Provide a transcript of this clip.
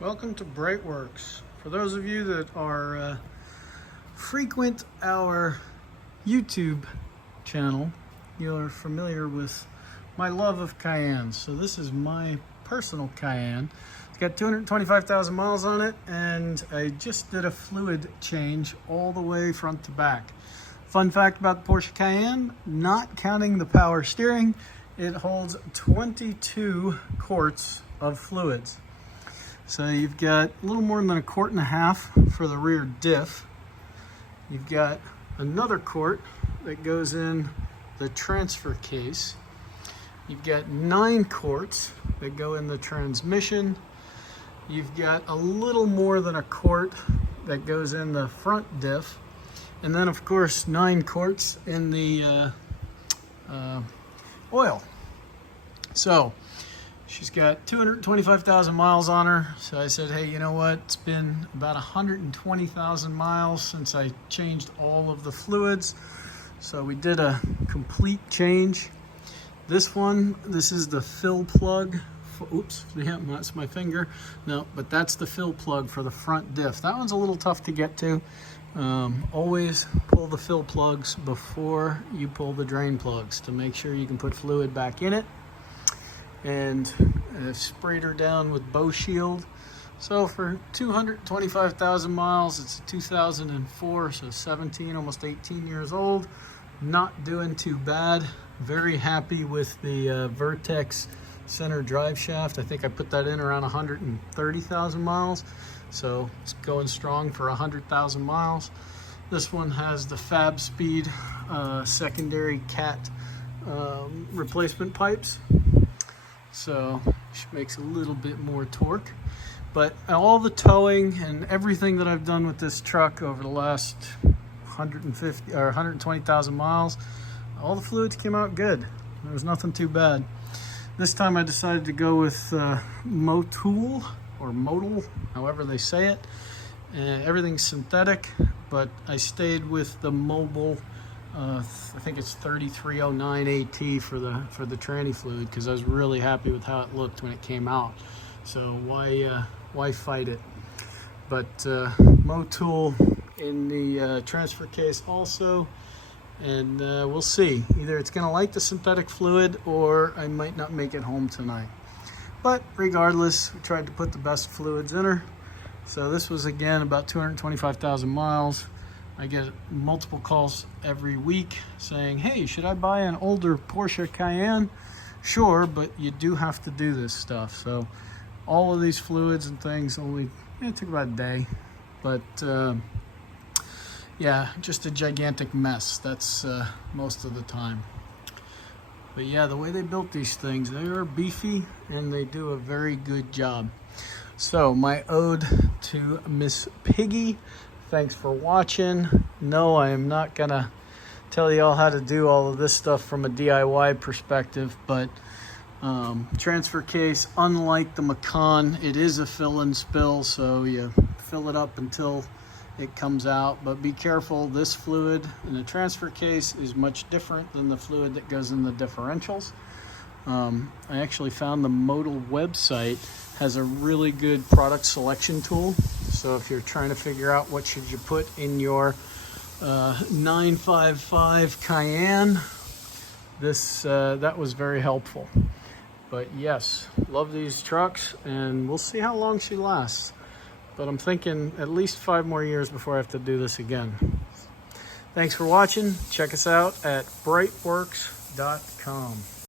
Welcome to BreitWerks. For those of you that are frequent our YouTube channel, you're familiar with my love of Cayennes. So this is my personal Cayenne. It's got 225,000 miles on it, and I just did a fluid change all the way front to back. Fun fact about the Porsche Cayenne, not counting the power steering, it holds 22 quarts of fluids. So you've got a little more than 1.5 quarts for the rear diff. You've got another quart that goes in the transfer case. You've got 9 quarts that go in the transmission. You've got a little more than 1 quart that goes in the front diff. And then of course 9 quarts in the oil. So she's got 225,000 miles on her. So I said, hey, you know what? It's been about 120,000 miles since I changed all of the fluids. So we did a complete change. This is the fill plug. Oops, yeah, that's my finger. No, but that's the fill plug for the front diff. That one's a little tough to get to. Always pull the fill plugs before you pull the drain plugs to make sure you can put fluid back in it. And sprayed her down with Bow Shield. So for 225,000 miles, it's a 2004, so 17, almost 18 years old. Not doing too bad. Very happy with the Vertex center drive shaft. I think I put that in around 130,000 miles. So it's going strong for 100,000 miles. This one has the Fab Speed secondary cat replacement pipes. So she makes a little bit more torque. But all the towing and everything that I've done with this truck over the last 150 or 120,000 miles, all the fluids came out good. There was nothing too bad. This time I decided to go with mule or modal, however they say it. Everything's synthetic, but I stayed with the mobile. I think it's 3309 AT for the tranny fluid, because I was really happy with how it looked when it came out. So why fight it? But Motul in the transfer case also, and we'll see. Either it's going to like the synthetic fluid, or I might not make it home tonight. But regardless, we tried to put the best fluids in her. So this was again about 225,000 miles. I get multiple calls every week saying, hey, should I buy an older Porsche Cayenne? Sure, but you do have to do this stuff. So all of these fluids and things it took about a day. But yeah, just a gigantic mess. That's most of the time. But yeah, the way they built these things, they are beefy and they do a very good job. So my ode to Miss Piggy. Thanks for watching. No, I am not gonna tell you all how to do all of this stuff from a DIY perspective, but transfer case, unlike the Macan, it is a fill and spill, so you fill it up until it comes out. But be careful, this fluid in the transfer case is much different than the fluid that goes in the differentials. I actually found the Modal website has a really good product selection tool. So if you're trying to figure out what should you put in your 955 Cayenne, that was very helpful. But yes, love these trucks, and we'll see how long she lasts. But I'm thinking at least 5 more years before I have to do this again. Thanks for watching. Check us out at BreitWerks.com.